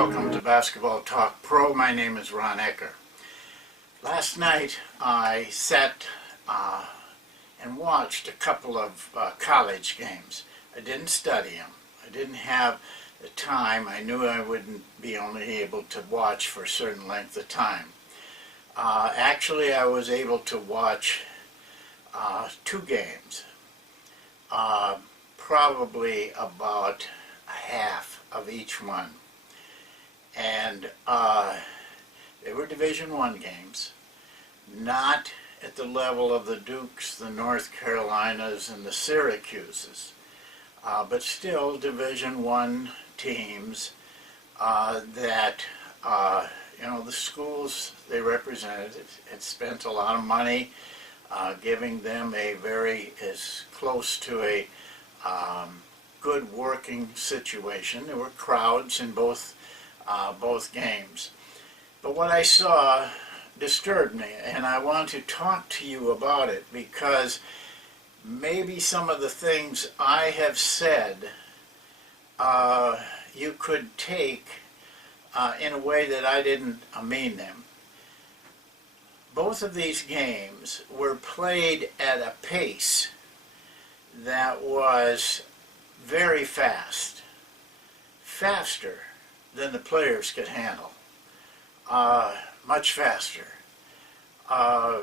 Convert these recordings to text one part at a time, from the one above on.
welcome to Basketball Talk Pro. My name is Ron Ekker. Last night I sat and watched a couple of college games. I didn't study them. I didn't have the time. I knew I wouldn't be only able to watch for a certain length of time. Actually, I was able to watch two games, probably about a half of each one. And they were Division I games, not at the level of the Dukes, the North Carolinas, and the Syracuses, but still Division I teams that, the schools they represented had spent a lot of money giving them a as close to a good working situation. There were crowds in both games. But what I saw disturbed me, and I want to talk to you about it because maybe some of the things I have said you could take in a way that I didn't mean them. Both of these games were played at a pace that was very fast, faster than the players could handle, much faster. The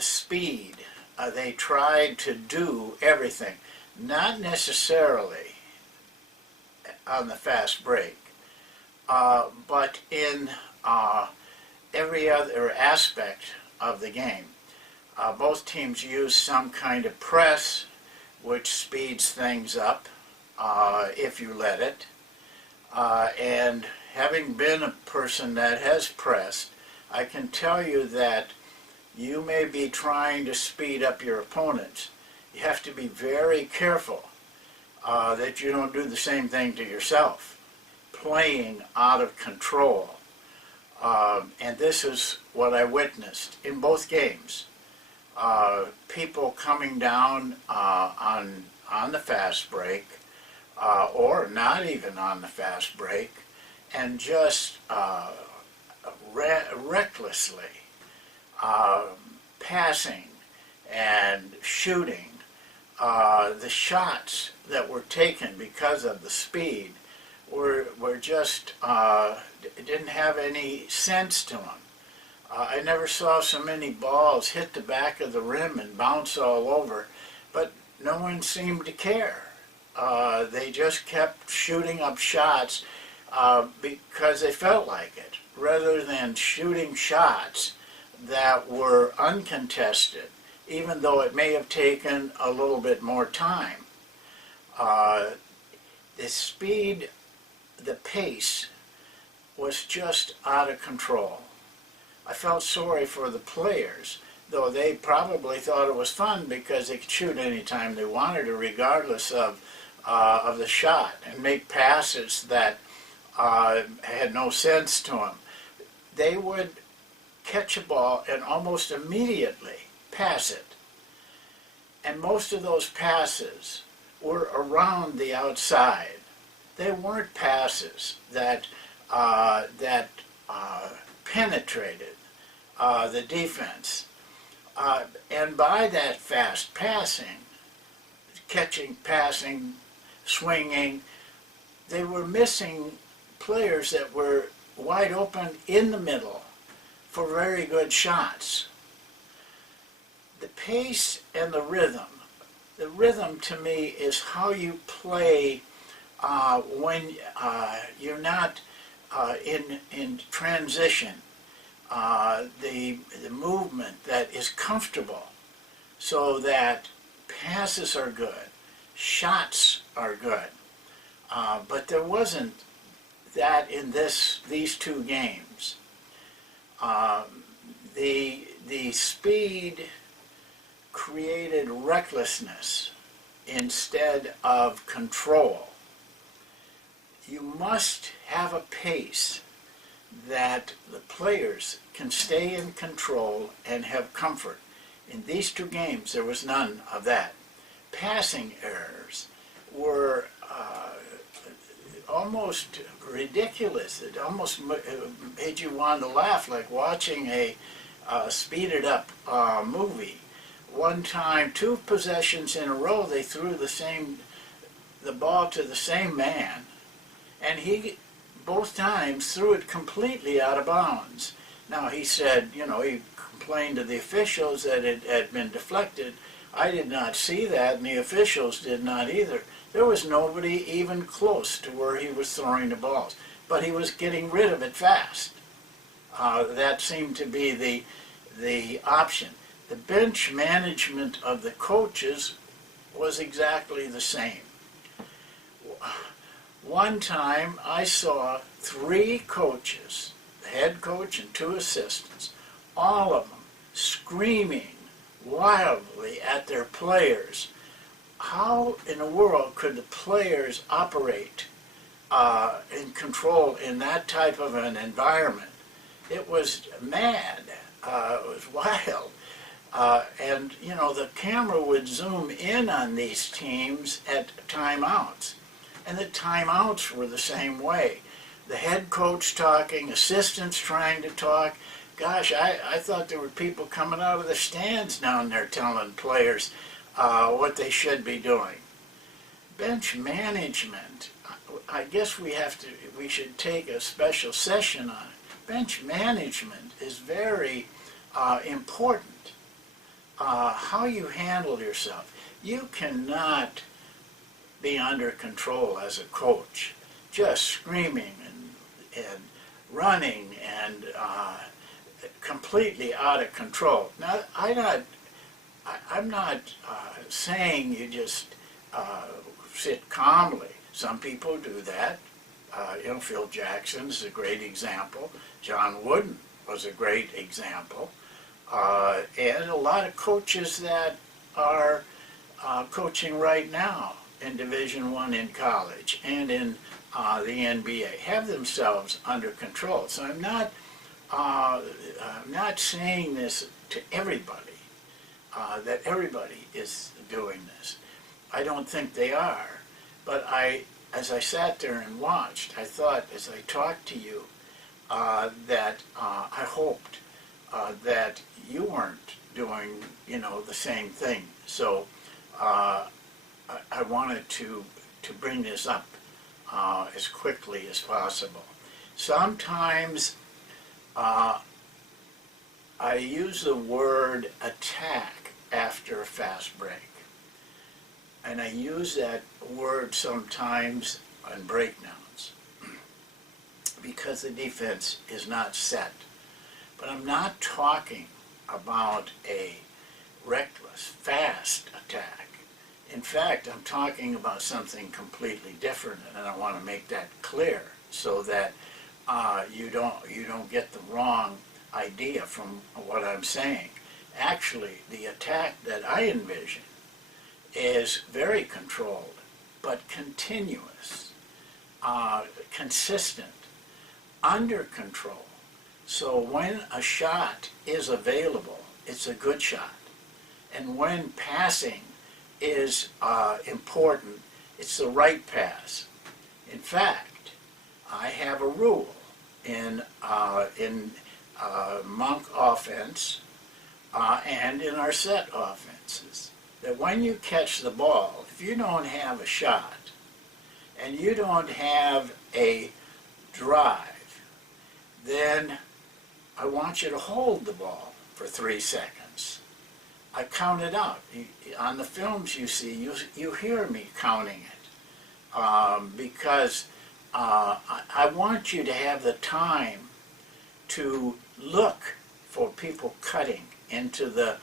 speed, they tried to do everything, not necessarily on the fast break, but in every other aspect of the game. Both teams used some kind of press, which speeds things up if you let it. And having been a person that has pressed, I can tell you that you may be trying to speed up your opponents. You have to be very careful that you don't do the same thing to yourself, playing out of control. And this is what I witnessed in both games. People coming down on the fast break, or not even on the fast break, and just recklessly passing and shooting. The shots that were taken because of the speed were just didn't have any sense to them. I never saw so many balls hit the back of the rim and bounce all over, but no one seemed to care. They just kept shooting up shots because they felt like it, rather than shooting shots that were uncontested, even though it may have taken a little bit more time. The speed, the pace was just out of control. I felt sorry for the players, though they probably thought it was fun because they could shoot anytime they wanted to, regardless of the shot, and make passes that had no sense to them. They would catch a ball and almost immediately pass it. And most of those passes were around the outside. They weren't passes that penetrated the defense. And by that fast passing, catching, passing, swinging, they were missing players that were wide open in the middle for very good shots. The pace and the rhythm to me is how you play when you're not in transition. The movement that is comfortable, so that passes are good, shots are good, but there wasn't that in these two games. The speed created recklessness instead of control. You must have a pace that the players can stay in control and have comfort. In these two games, there was none of that. Passing errors were almost ridiculous. It almost made you want to laugh, like watching a speeded up movie. One time, 2 possessions in a row, they threw the ball to the same man, and he both times threw it completely out of bounds. Now he said, you know, he complained to the officials that it had been deflected. I did not see that, and the officials did not either. There was nobody even close to where he was throwing the balls, but he was getting rid of it fast. That seemed to be the option. The bench management of the coaches was exactly the same. One time I saw 3 coaches, the head coach and 2 assistants, all of them screaming wildly at their players. How in the world could the players operate in control in that type of an environment? It was mad. It was wild. And, you know, the camera would zoom in on these teams at timeouts. And the timeouts were the same way. The head coach talking, assistants trying to talk. Gosh, I thought there were people coming out of the stands down there telling players what they should be doing. Bench management, I guess we should take a special session on it. Bench management is very important. How you handle yourself. You cannot be under control as a coach, just screaming and running and completely out of control. Now, I'm not saying you just sit calmly. Some people do that. You know, Phil Jackson's a great example. John Wooden was a great example. And a lot of coaches that are coaching right now in Division I in college and in the NBA have themselves under control. So I'm not saying this to everybody, that everybody is doing this. I don't think they are. But as I sat there and watched, I thought as I talked to you that I hoped that you weren't doing, you know, the same thing. So I wanted to bring this up as quickly as possible. Sometimes I use the word attack after a fast break. And I use that word sometimes on breakdowns because the defense is not set. But I'm not talking about a reckless, fast attack. In fact, I'm talking about something completely different, and I want to make that clear so that you don't get the wrong idea from what I'm saying. Actually, the attack that I envision is very controlled, but continuous, consistent, under control. So when a shot is available, it's a good shot. And when passing is important, it's the right pass. In fact, I have a rule in monk offense and in our set offenses that when you catch the ball, if you don't have a shot and you don't have a drive, then I want you to hold the ball for 3 seconds. I count it out. On the films you see, you hear me counting it because I want you to have the time to look for people cutting into the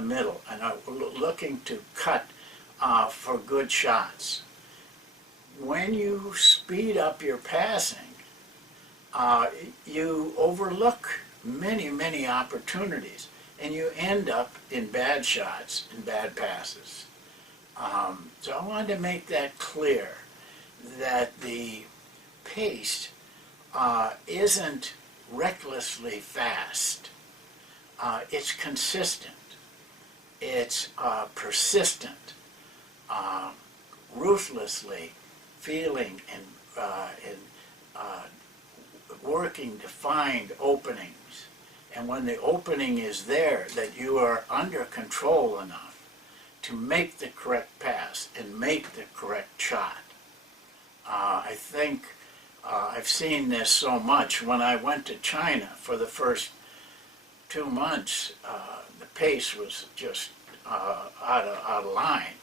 middle and looking to cut for good shots. When you speed up your passing, you overlook many opportunities, and you end up in bad shots and bad passes. So I wanted to make that clear, that the pace isn't recklessly fast. It's consistent. It's persistent, ruthlessly feeling and in working to find openings. And when the opening is there, that you are under control enough to make the correct pass and make the correct shot. I think I've seen this so much. When I went to China for the first 2 months, the pace was just out of line.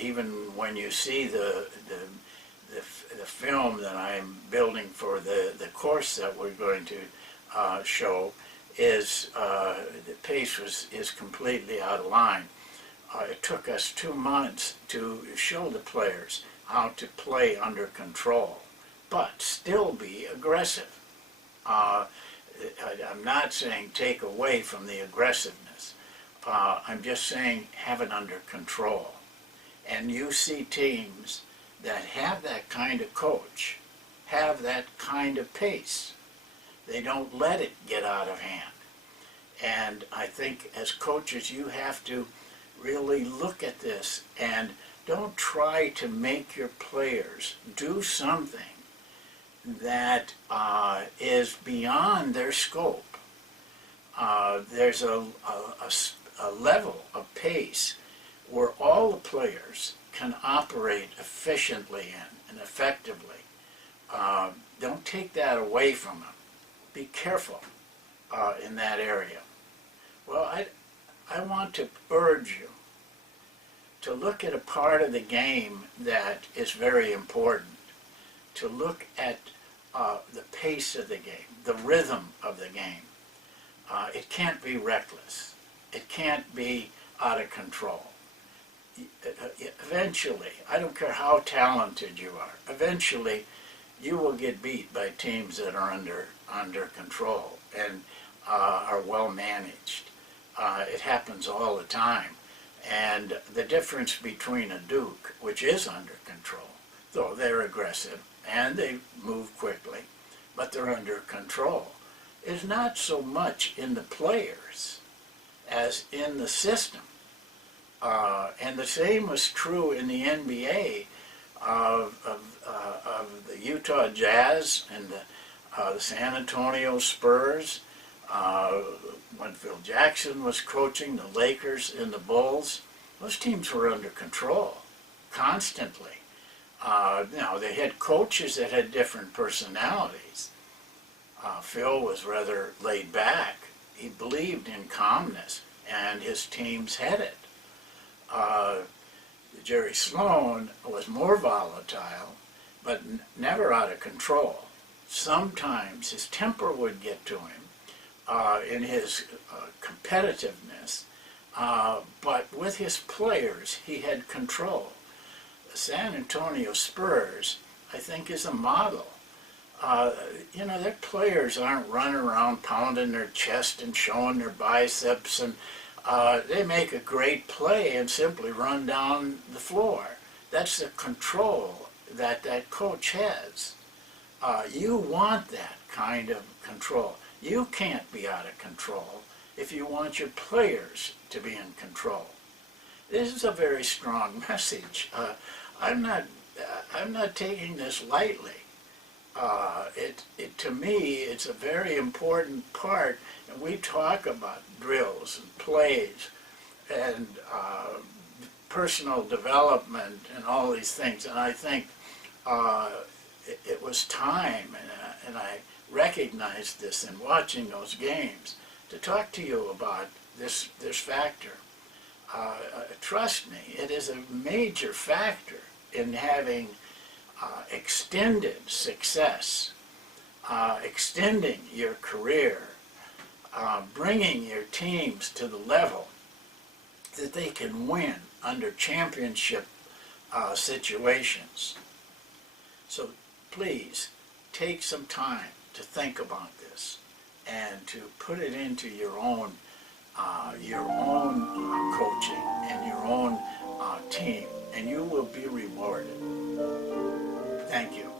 Even when you see the film that I'm building for the course that we're going to show, is the pace is completely out of line. It took us 2 months to show the players how to play under control, but still be aggressive. I'm not saying take away from the aggressiveness. I'm just saying have it under control. And you see teams that have that kind of coach, have that kind of pace. They don't let it get out of hand. And I think as coaches you have to really look at this and don't try to make your players do something that is beyond their scope. There's a level of pace where all the players can operate efficiently and effectively. Don't take that away from them. Be careful in that area. Well, I want to urge you to look at a part of the game that is very important, to look at the pace of the game, the rhythm of the game. It can't be reckless. It can't be out of control. Eventually, I don't care how talented you are, eventually you will get beat by teams that are under control and are well managed. It happens all the time. And the difference between a Duke, which is under control, though they're aggressive and they move quickly, but they're under control, is not so much in the players as in the system. And the same was true in the NBA of the Utah Jazz and the San Antonio Spurs. When Phil Jackson was coaching the Lakers and the Bulls, those teams were under control constantly. Now, they had coaches that had different personalities. Phil was rather laid back. He believed in calmness, and his teams had it. Jerry Sloan was more volatile, but never out of control. Sometimes his temper would get to him in his competitiveness, but with his players he had control. The San Antonio Spurs, I think, is a model. Their players aren't running around pounding their chest and showing their biceps, and they make a great play and simply run down the floor. That's the control that coach has. You want that kind of control. You can't be out of control if you want your players to be in control. This is a very strong message. I'm not taking this lightly. To me, it's a very important part. And we talk about drills and plays and personal development and all these things. And I think it was time, and I recognized this in watching those games, to talk to you about this factor. Trust me, it is a major factor in having extended success, extending your career, bringing your teams to the level that they can win under championship situations. So please take some time to think about this and to put it into your own coaching and your own team, and you will be rewarded. Thank you.